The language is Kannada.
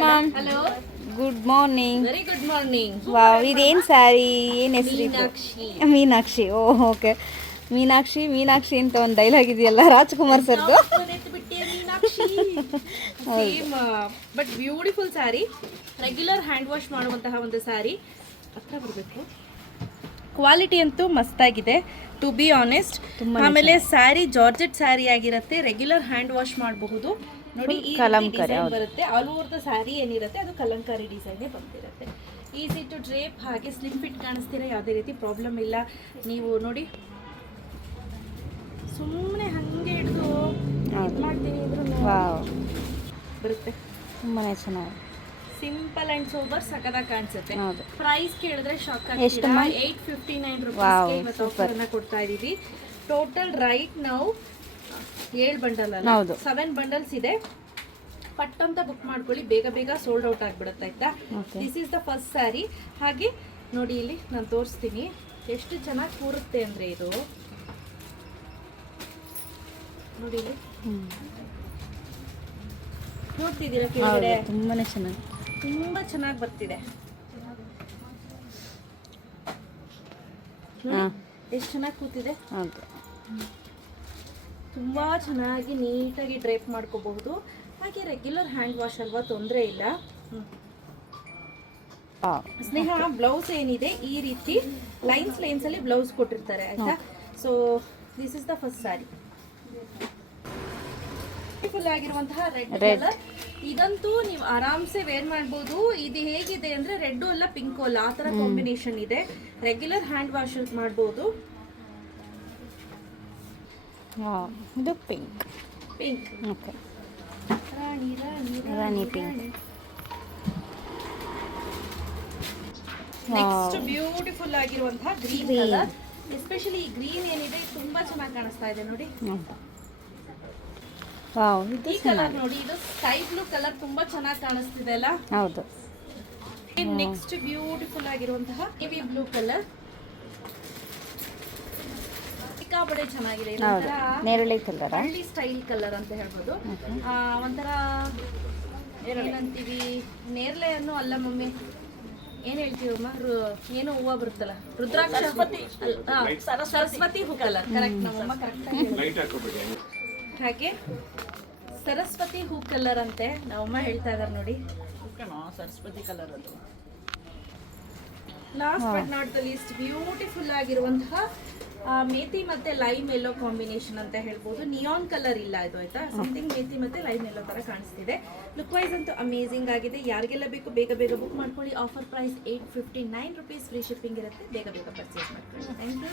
Morning ma'am. Hello, good morning. Very good morning. Wow, ಇದೇನು ಸ್ಯಾರಿ, ಏನು ಹೆಸರು? ಮೀನಾಕ್ಷಿ. ಮೀನಾಕ್ಷಿ. ಓಕೆ. ಮೀನಾಕ್ಷಿ ಮೀನಾಕ್ಷಿ ಅಂತ ಒಂದು ಡೈಲಾಗ್ ಇದೆಯಲ್ಲ ರಾಜ್ಕುಮಾರ್ ಸರ್ದು. Same but beautiful sari, regular hand wash ಮಾಡುವಂತಹ ಒಂದು ಸ್ಯಾರಿ. ಹತ್ರ ಬರಬೇಕು. ಕ್ವಾಲಿಟಿ ಅಂತೂ ಮಸ್ತಾಗಿದೆ ಟು ಬಿ ಆನೆಸ್ಟ್. ಆಮೇಲೆ ಸ್ಯಾರಿ ಜಾರ್ಜೆಟ್ ಸ್ಯಾರಿ ಆಗಿರುತ್ತೆ, ರೆಗ್ಯುಲರ್ ಹ್ಯಾಂಡ್ ವಾಶ್ ಮಾಡಬಹುದು. ನೋಡಿ, ಈ ಡಿಸೈನ್ ಬರುತ್ತೆ. ಆಲ್ ಓವರ್ ದ ಸ್ಯಾರಿ ಏನಿರುತ್ತೆ ಅದು ಕಲಂಕಾರಿ ಡಿಸೈನೇ ಬಂದಿರುತ್ತೆ. ಈಸಿ ಟು ಡ್ರೇಪ್, ಹಾಗೆ ಸ್ಲಿಮ್ ಫಿಟ್ ಕಾಣಿಸ್ತೀರಾ, ಯಾವುದೇ ರೀತಿ ಪ್ರಾಬ್ಲಮ್ ಇಲ್ಲ. ನೀವು ನೋಡಿ, ಸುಮ್ಮನೆ ಹಾಗೆ ಹಿಡಿದು ಮಾಡ್ತೀನಿ ಅಂದ್ರೂ ಬರುತ್ತೆ. ತುಂಬಾ ಚೆನ್ನಾಗಿ ಸಿಂಪಲ್ ಅಂಡ್ ಸೋಬರ್ ಸಕದಾಗಿ ಕಾಣಿಸುತ್ತೆ. ಹೌದು. ಪ್ರೈಸ್ ಕೇಳಿದ್ರೆ ಶಾಕ್ ಎಷ್ಟು ಆಗ್ತೀರಾ. 859 ರೂಪಾಯಿಗೆ ಇವತ್ತು ಆಫರ್ನ ಕೊಡ್ತಾ ಇದೀವಿ. ಟೋಟಲ್ ರೈಟ್ ನಾವು 7 ಬಂಡಲ್ ಅಲ್ಲ, 7 ಬಂಡಲ್ಸ್ ಇದೆ. ಪಟ್ ಅಂತ ಬುಕ್ ಮಾಡ್ಕೊಳ್ಳಿ, ಬೇಗ ಬೇಗ ಸೋಲ್ಡ್ ಔಟ್ ಆಗಿಬಿಡುತ್ತೆ. ಆಯ್ತಾ? This is the first sari. ಹಾಗೆ ನೋಡಿ, ಇಲ್ಲಿ ನಾನು ತೋರಿಸ್ತೀನಿ ಎಷ್ಟು ಚೆನ್ನಾಗಿ ಕೂರುತ್ತೆ ಅಂದರೆ ಇದು. ನೋಡಿ ಇಲ್ಲಿ ನೋಡ್ತಿದ್ದೀರಾ ಕೆಳಗಡೆ? ತುಂಬಾನೇ ಚೆನ್ನಾಗಿ, ತುಂಬಾ ಚೆನ್ನಾಗಿ ಬರ್ತಿದೆ. ಎಷ್ಟು ಚೆನ್ನಾಗಿ ಕೂತಿದೆ. ಹೌದು, ತುಂಬಾ ಚೆನ್ನಾಗಿ ನೀಟಾಗಿ ಡ್ರೈಪ್ ಮಾಡ್ಕೋಬಹುದು. ಹಾಗೆ ರೆಗ್ಯುಲರ್ ಹ್ಯಾಂಡ್ ವಾಶ್ ಅಲ್ವಾ, ತೊಂದರೆ ಇಲ್ಲ. ಸ್ನೇಹ, ಬ್ಲೌಸ್ ಏನಿದೆ ಈ ರೀತಿ ಲೈನ್ಸ್ ಅಲ್ಲಿ ಬ್ಲೌಸ್ ಕೊಟ್ಟಿರ್ತಾರೆ. ಆಯ್ತಾ? So this is the first sari. Beautiful ಆಗಿರುವಂತಹ ರೆಡ್ ಕಲರ್. ಇದಂತೂ ನೀವು ಆರಾಮ್ಸೆ ವೇರ್ ಮಾಡಬಹುದು. ಇದು ಹೇಗಿದೆ ಅಂದ್ರೆ ರೆಡ್ ಅಲ್ಲ ಪಿಂಕ್ ಅಲ್ಲ, ಆ ತರ ಕಾಂಬಿನೇಷನ್ ಇದೆ. ರೆಗ್ಯುಲರ್ ಹ್ಯಾಂಡ್ ವಾಶ್ ಮಾಡಬಹುದು. ಇದು pink. Pink, okay. Rani rani rani pink. Next beautiful ಆಗಿರುವಂತಹ ಗ್ರೀನ್ ಕಲರ್. ಎಸ್ಪೆಷಲಿ ಈ ಗ್ರೀನ್ ಏನಿದೆ ತುಂಬಾ ಚೆನ್ನಾಗಿ ಕಾಣಿಸ್ತಾ ಇದೆ. ನೋಡಿ, ಈ ಕಲರ್ ನೋಡಿ, ಇದು ಸ್ಕೈ ಬ್ಲೂ ಕಲರ್ ತುಂಬಾ ಚೆನ್ನಾಗಿ ಕಾಣಿಸ್ತಿದೆ ಅಲ್ಲ? ಹೌದು. ನೆಕ್ಸ್ಟ್ ಬ್ಯೂಟಿಫುಲ್ ಆಗಿರುವಂತಹ ನೇವಿ ಬ್ಲೂ ಕಲರ್. ಸಿಕ್ಕಾಪಟ್ಟೆ ಚೆನ್ನಾಗಿದೆ. ನೇರಳೆ ಕಲರ್, ಹಳ್ಳಿ ಸ್ಟೈಲ್ ಕಲರ್ ಅಂತ ಹೇಳ್ಬೋದು. ಒಂಥರ ಏನಂತೀವಿ, ನೇರಳೆ ಅನ್ನೋ ಅಲ್ಲ ಮಮ್ಮಿ, ಏನ್ ಹೇಳ್ತೀವಮ್ಮ, ಏನೋ ಹೂವು ಬರುತ್ತಲ್ಲ, ರುದ್ರಾಕ್ಷ, ಸರಸ್ವತಿ ಹೂ ಕಲರ್. ಕರೆಕ್ಟ್, ನಮ್ಮಮ್ಮ ಕರೆಕ್ಟ್. ಹಾಗೆ ಸರಸ್ವತಿ ಹೂ ಕಲರ್ ಅಂತೆ ನಮ್ಮಮ್ಮ ಹೇಳ್ತಾ ಇದಾರೆ. ನೋಡಿ, ಸರಸ್ವತಿ ಕಲರ್ ಅದು. Last but not the least, beautiful ಆಗಿರುವಂತಹ ಮೇಥಿ ಮತ್ತೆ ಲೈಮ್ ಎಲ್ಲೋ ಕಾಂಬಿನೇಷನ್ ಅಂತ ಹೇಳ್ಬೋದು. ನಿಯಾನ್ ಕಲರ್ ಇಲ್ಲ ಇದು. ಆಯ್ತಾ? ಸಮಥಿಂಗ್ ಮೇಥಿ ಮತ್ತೆ ಲೈಮ್ ಎಲ್ಲೋ ತರ ಕಾಣಿಸ್ತಿದೆ. ಲುಕ್ ವೈಸ್ ಅಂತೂ ಅಮೇಸಿಂಗ್ ಆಗಿದೆ. ಯಾರಿಗೆಲ್ಲ ಬೇಕು ಬೇಗ ಬೇಗ ಬುಕ್ ಮಾಡ್ಕೊಳ್ಳಿ. Offer price 859 rupees. Free shipping ಇರುತ್ತೆ. ಬೇಗ ಬೇಗ ಪರ್ಚೇಸ್ ಮಾಡ್ಕೊಳ್ಳಿ. Thank you.